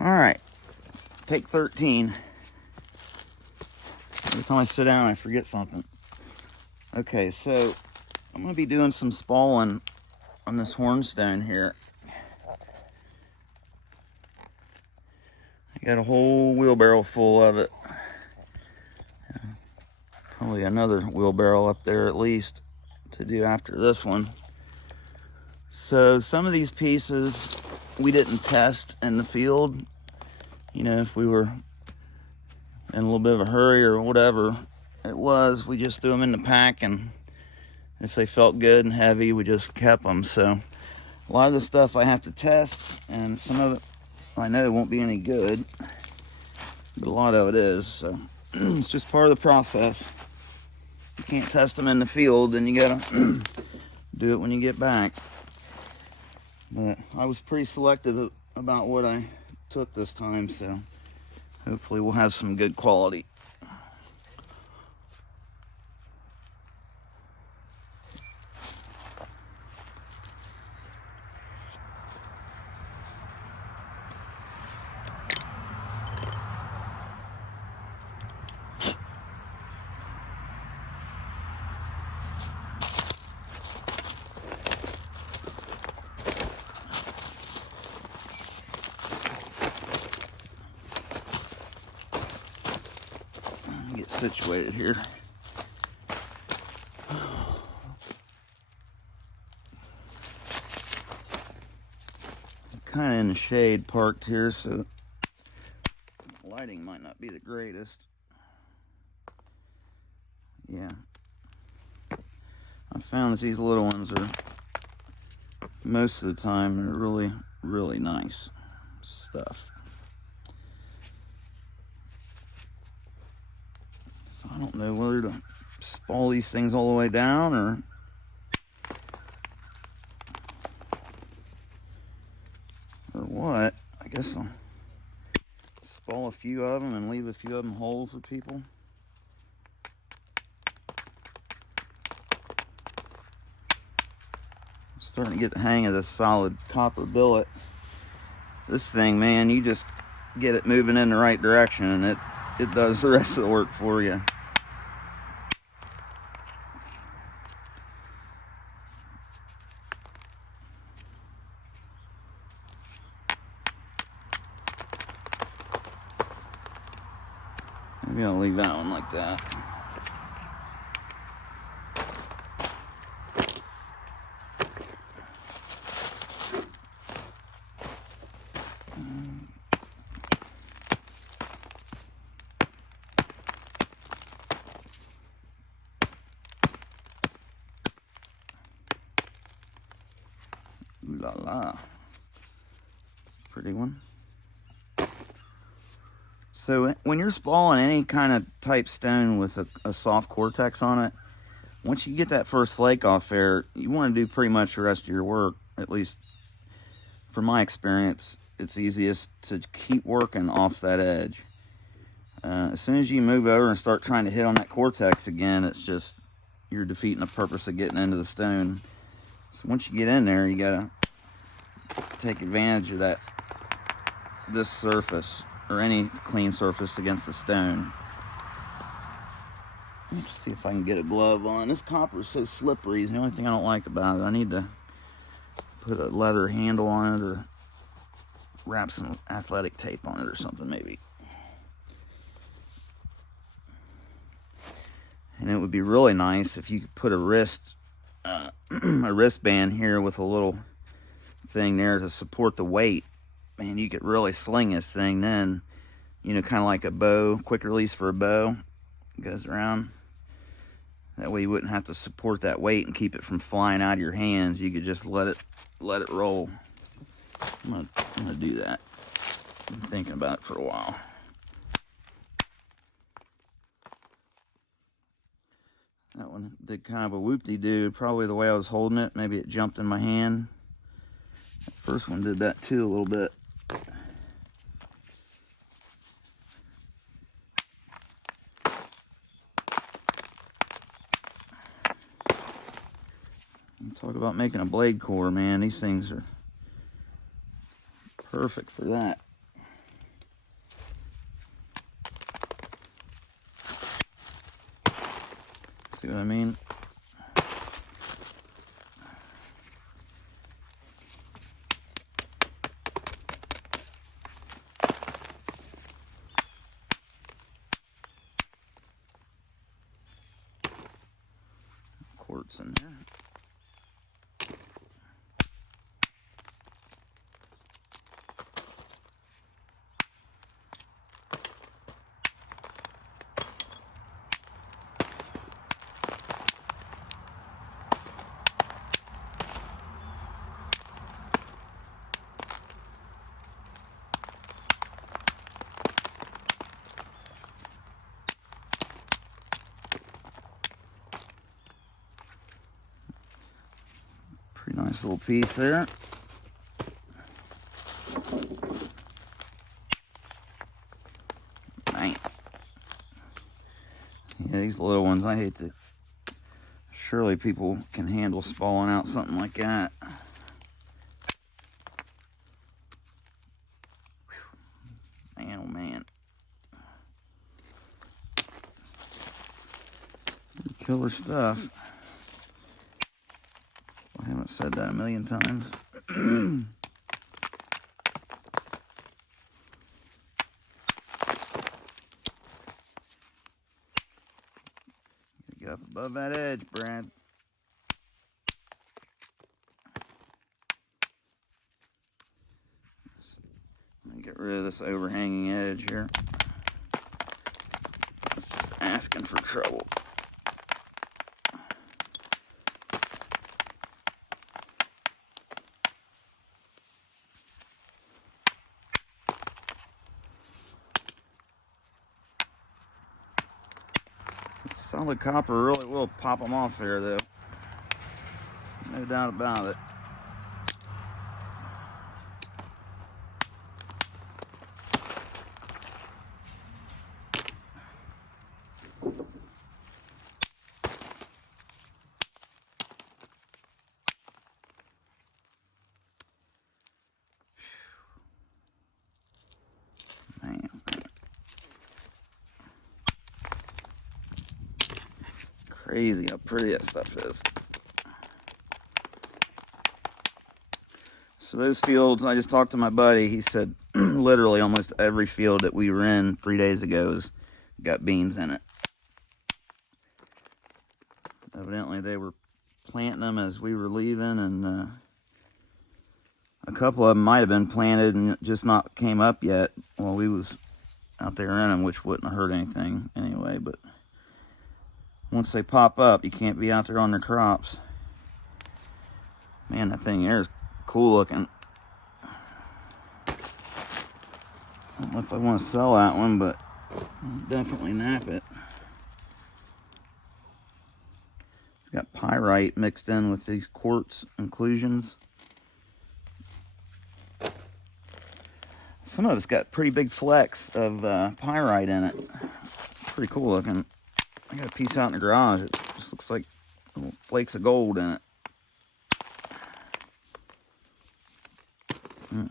All right, take 13. Every time I sit down, I forget something. Okay, so I'm going to be doing some spalling on this hornstone here. I got a whole wheelbarrow full of it. Probably another wheelbarrow up there at least to do after this one. So some of these pieces we didn't test in the field. You know, if we were in a little bit of a hurry or whatever it was, we just threw them in the pack, and if they felt good and heavy, we just kept them. So a lot of the stuff I have to test, and some of it I know won't be any good, but a lot of it is. So it's just part of the process. You can't test them in the field, then you gotta do it when you get back. But I was pretty selective about what I took this time, so hopefully we'll have some good quality. Get situated here. Kind of in the shade parked here, so lighting might not be the greatest. Yeah, I found that these little ones are, most of the time, they're really, really nice stuff. So I don't know whether to spall these things all the way down or what. I guess I'll spall a few of them and leave a few of them whole for people. I'm starting to get the hang of this solid copper billet. This thing, man, you just get it moving in the right direction and it does the rest of the work for you. Maybe I'll leave that one like that. Ooh la la. Pretty one. So when you're spalling any kind of type stone with a soft cortex on it, once you get that first flake off there, you want to do pretty much the rest of your work. At least from my experience, it's easiest to keep working off that edge. As soon as you move over and start trying to hit on that cortex again, it's just, you're defeating the purpose of getting into the stone. So once you get in there, you gotta take advantage of this surface, or any clean surface against the stone. Let's see if I can get a glove on. This copper is so slippery. It's the only thing I don't like about it. I need to put a leather handle on it, or wrap some athletic tape on it or something maybe. And it would be really nice if you could put a wristband here with a little thing there to support the weight. Man, you could really sling this thing then, you know, kind of like a bow, quick release for a bow. It goes around. That way you wouldn't have to support that weight and keep it from flying out of your hands. You could just let it roll. I'm gonna do that. I've been thinking about it for a while. That one did kind of a whoop-de-doo, probably the way I was holding it. Maybe it jumped in my hand. That first one did that too a little bit. Talk about making a blade core, man. These things are perfect for that. See what I mean? Quartz in there. Pretty nice little piece there. Man. Yeah, these little ones, I hate to. Surely people can handle spalling out something like that. Man, oh man. Killer stuff. I haven't said that a million times. Get up above that edge, Brad. Let me get rid of this overhanging edge here. It's just asking for trouble. Solid copper really will pop them off there, though. No doubt about it. Man. Crazy how pretty that stuff is. So those fields, I just talked to my buddy. He said literally almost every field that we were in 3 days ago has got beans in it. Evidently they were planting them as we were leaving, and a couple of them might have been planted and just not came up yet while we was out there in them, which wouldn't have hurt anything anyway. But once they pop up, you can't be out there on their crops. Man, that thing there is cool looking. I don't know if I want to sell that one, but I'll definitely nap it. It's got pyrite mixed in with these quartz inclusions. Some of it's got pretty big flecks of pyrite in it. Pretty cool looking. I got a piece out in the garage. It just looks like little flakes of gold in it. Man,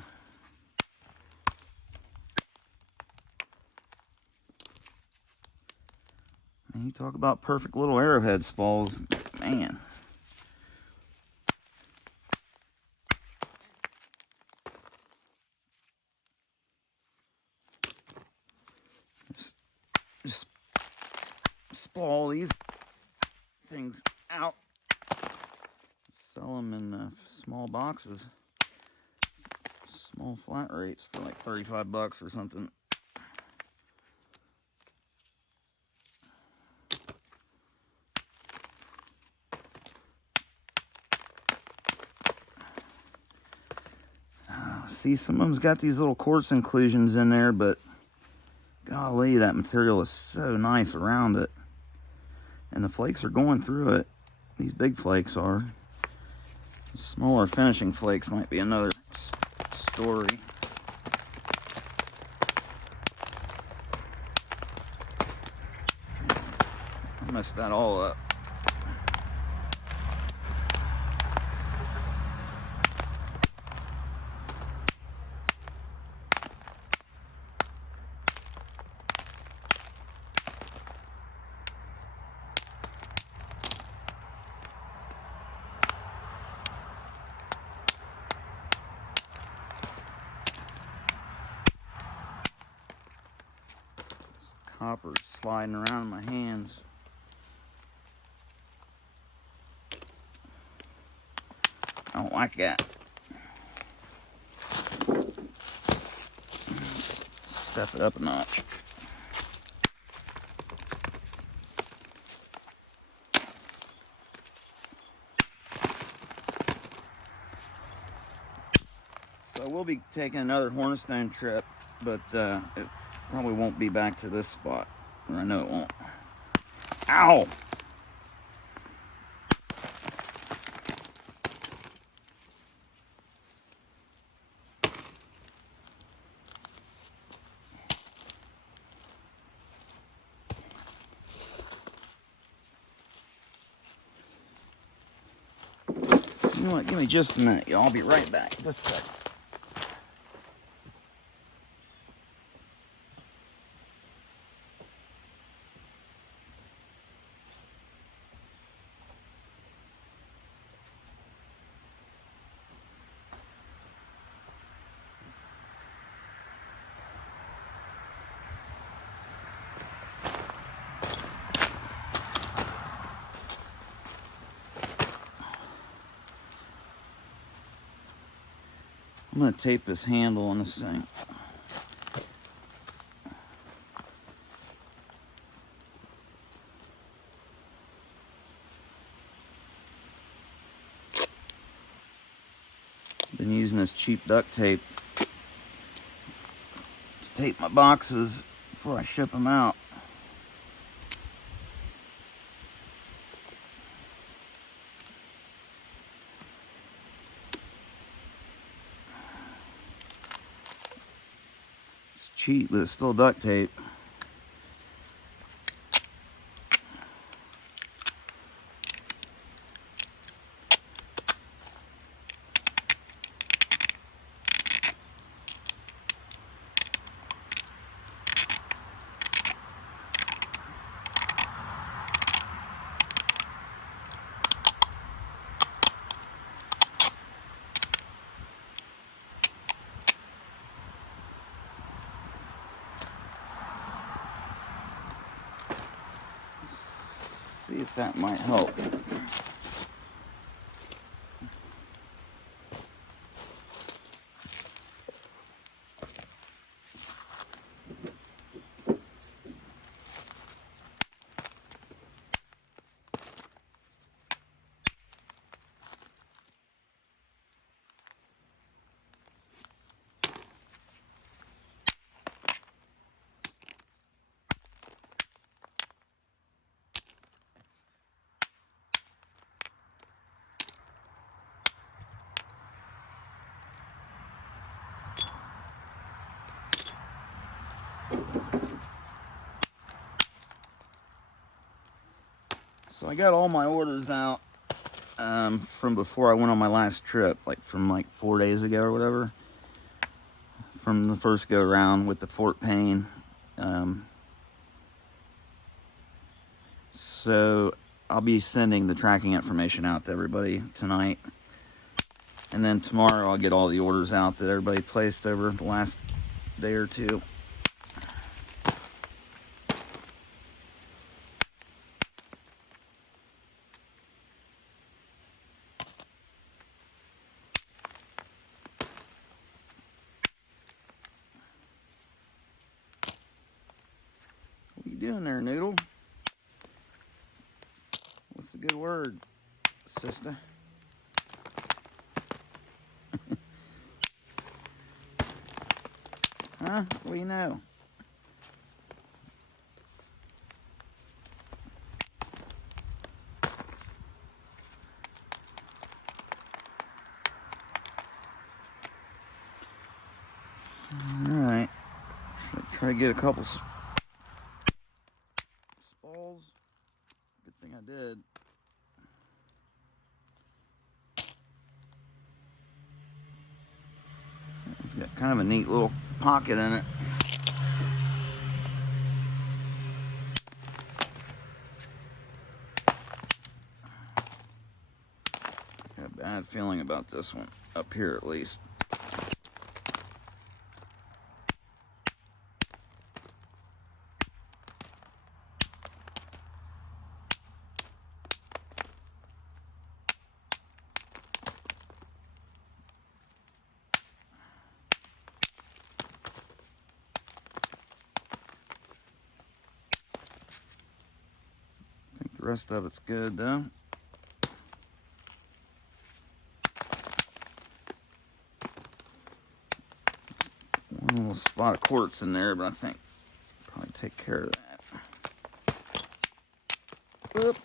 you talk about perfect little arrowhead spalls, man. Just spall these things out. Sell them in small boxes. Small flat rates for like 35 bucks or something. See, some of them's got these little quartz inclusions in there, but golly, that material is so nice around it. And the flakes are going through it. These big flakes are. Smaller finishing flakes might be another story. I messed that all up. Copper's sliding around in my hands. I don't like that. Step it up a notch. So we'll be taking another HornStone trip, but it probably won't be back to this spot, or I know it won't. Ow! You know what? Give me just a minute, y'all. I'll be right back. Just a second. I'm going to tape this handle on this thing. Been using this cheap duct tape to tape my boxes before I ship them out. It's cheap, but it's still duct tape. See if that might help. So I got all my orders out from before I went on my last trip, from 4 days ago or whatever, from the first go around with the Fort Payne. So I'll be sending the tracking information out to everybody tonight, and then tomorrow I'll get all the orders out that everybody placed over the last day or two. What are you doing there, Noodle? What's a good word, sister? Huh? What do you know? Alright. Try to get a couple spalls. Good thing I did. It's got kind of a neat little pocket in it. Got a bad feeling about this one, up here at least. rest of it's good though. One little spot of quartz in there, but I think I'll probably take care of that. Whoop.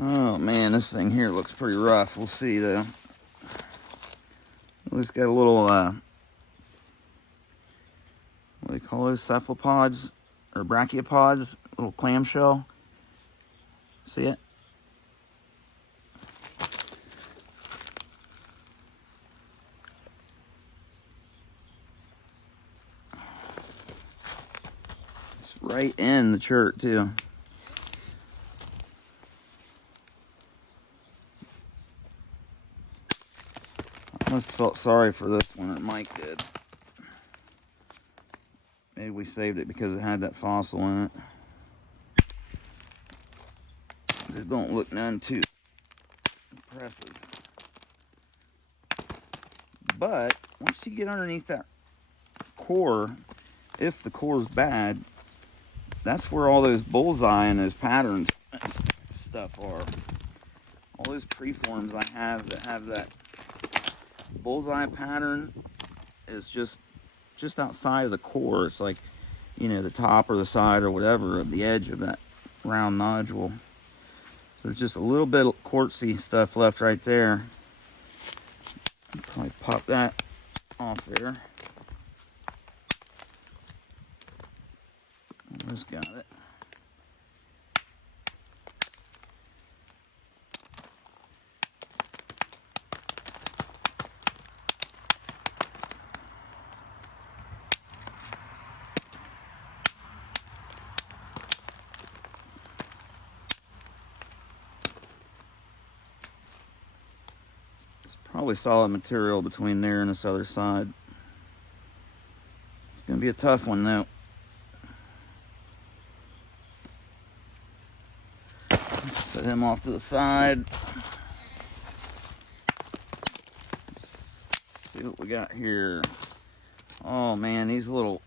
Oh man, this thing here looks pretty rough. We'll see though. At least got a little, what do they call those? Cephalopods or brachiopods? Little clamshell. See it? It's right in the chert too. I must have felt sorry for this one, or Mike did. Maybe we saved it because it had that fossil in it. It don't look none too impressive. But once you get underneath that core, if the core is bad, that's where all those bullseye and those patterns and stuff are. All those preforms I have that have that bullseye pattern is just outside of the core. It's like, you know, the top or the side or whatever of the edge of that round nodule. So there's just a little bit of quartzy stuff left right there. I'll probably pop that off there. Almost got it. Probably solid material between there and this other side. It's going to be a tough one though. Let's set him off to the side. Let's see what we got here. Oh man, these little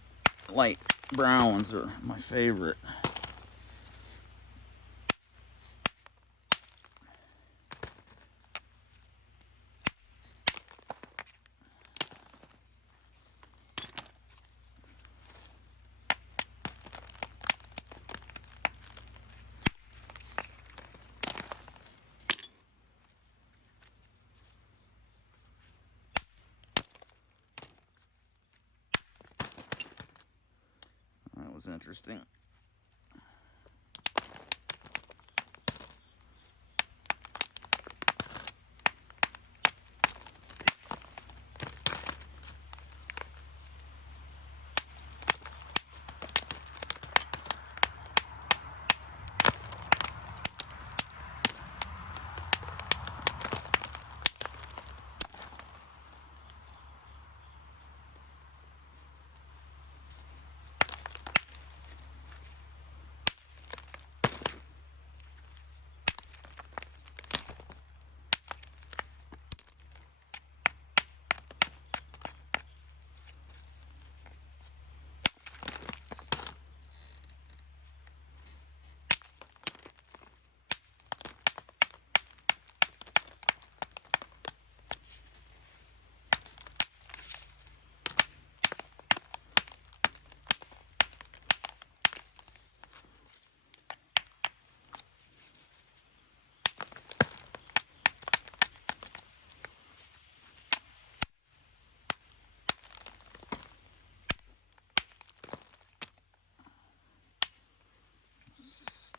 light brown ones are my favorite. That was interesting.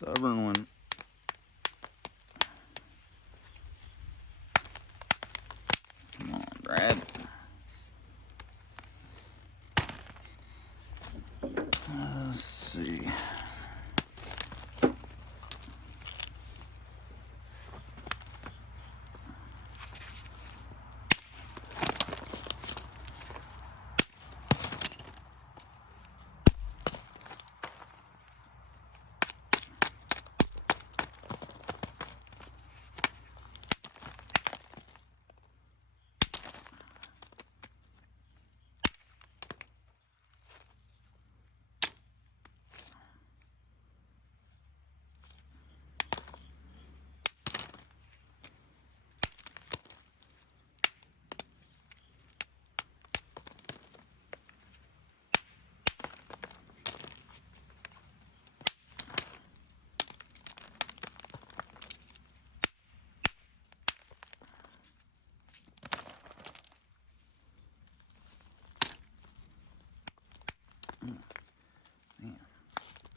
Stubborn one. Come on, Brad. Let's see.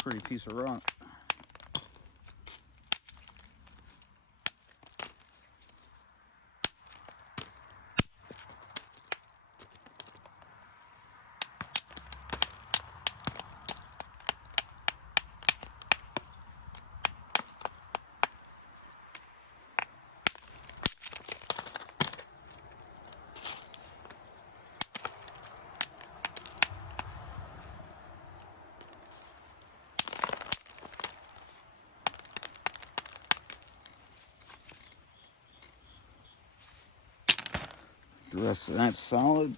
pretty piece of rock. The rest of that's solid.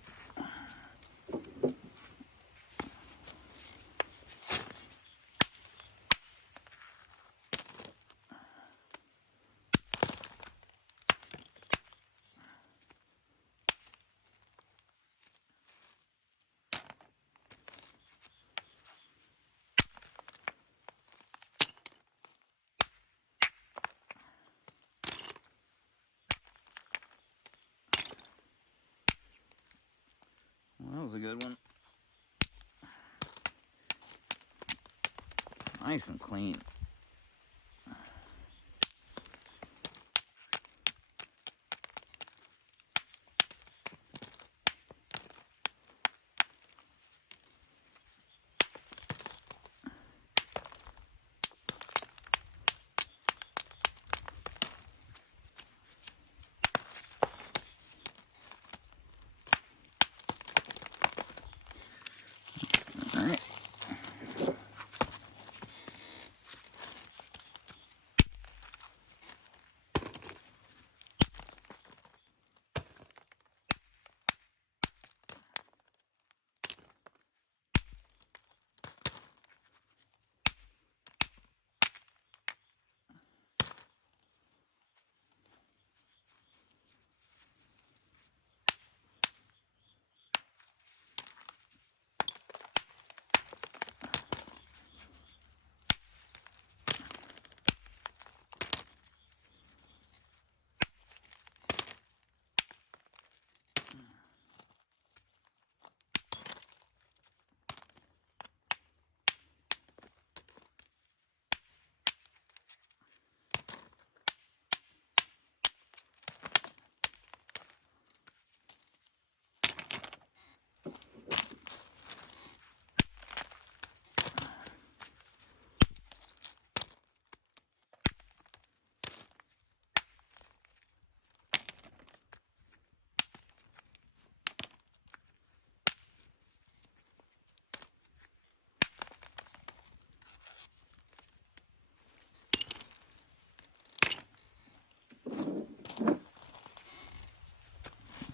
Well, that was a good one. Nice and clean. All right.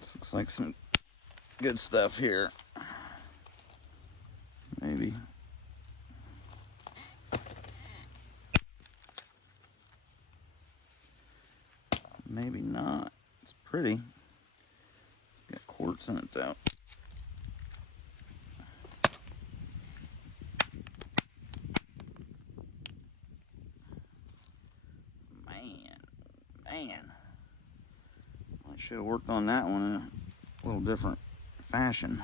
This looks like some good stuff here. Maybe. Maybe not. It's pretty. Got quartz in it though. Man. I should have worked on that one in a little different fashion.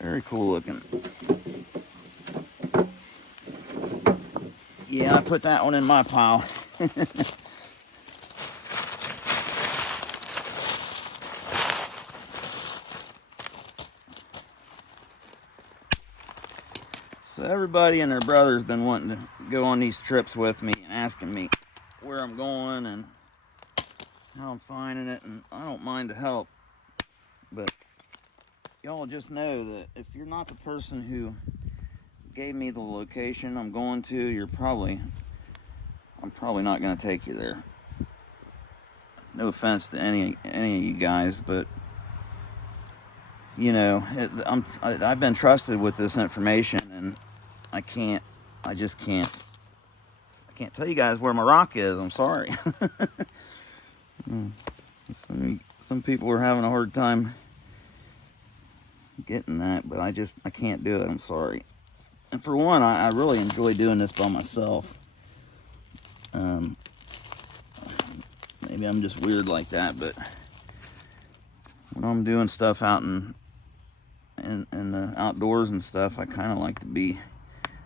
Very cool looking. Yeah, I put that one in my pile. So everybody and their brother's been wanting to go on these trips with me and asking me where I'm going and how I'm finding it, and I don't mind to help. But y'all just know that if you're not the person who gave me the location I'm going to, I'm probably not going to take you there. No offense to any of you guys, but you know, I've been trusted with this information, and I just can't tell you guys where my rock is. I'm sorry. Some people are having a hard time getting that, but I can't do it. I'm sorry. And for one, I really enjoy doing this by myself. Maybe I'm just weird like that, but when I'm doing stuff out in the outdoors and stuff, I kind of like to be,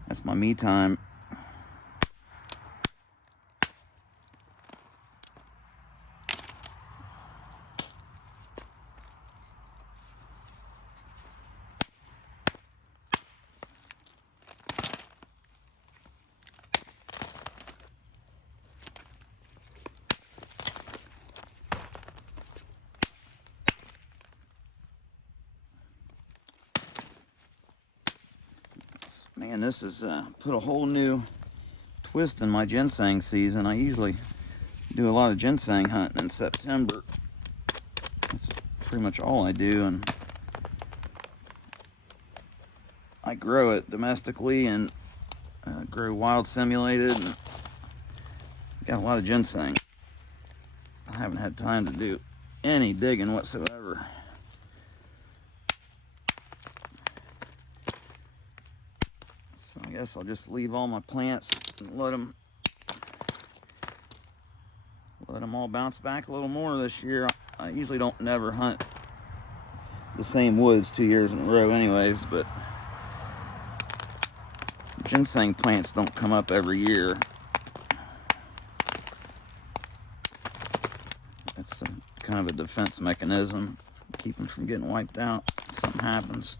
that's my me time. Man, this has put a whole new twist in my ginseng season. I usually do a lot of ginseng hunting in September. That's pretty much all I do, and I grow it domestically and grow wild simulated, and got a lot of ginseng. I haven't had time to do any digging whatsoever. So I guess I'll just leave all my plants and let them all bounce back a little more this year. I usually don't never hunt the same woods 2 years in a row anyways, but ginseng plants don't come up every year. It's kind of a defense mechanism, keep them from getting wiped out if something happens.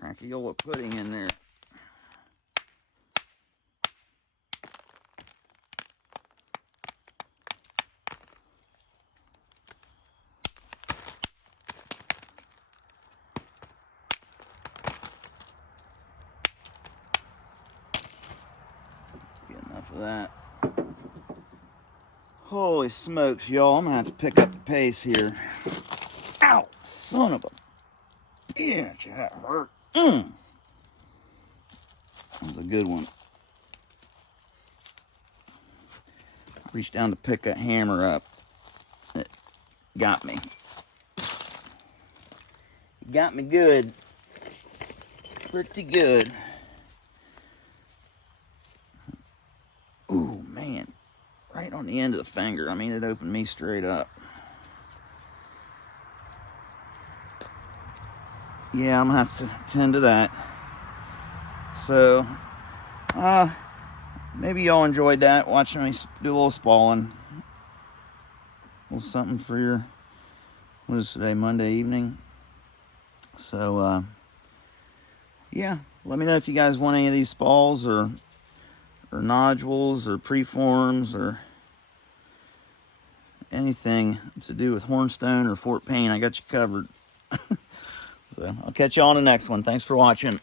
Crackiola pudding in there. Get enough of that. Holy smokes, y'all, I'm gonna have to pick up the pace here. Ow, son of a bitch, that hurt. That was a good one. Reached down to pick that hammer up. It got me. It got me good. Pretty good. Ooh, man. Right on the end of the finger. I mean, it opened me straight up. Yeah, I'm gonna have to tend to that. So, maybe y'all enjoyed that, watching me do a little spalling. A little something for your, what is today, Monday evening? So, yeah, let me know if you guys want any of these spalls or nodules or preforms or anything to do with Hornstone or Fort Payne. I got you covered. So, I'll catch you on the next one. Thanks for watching.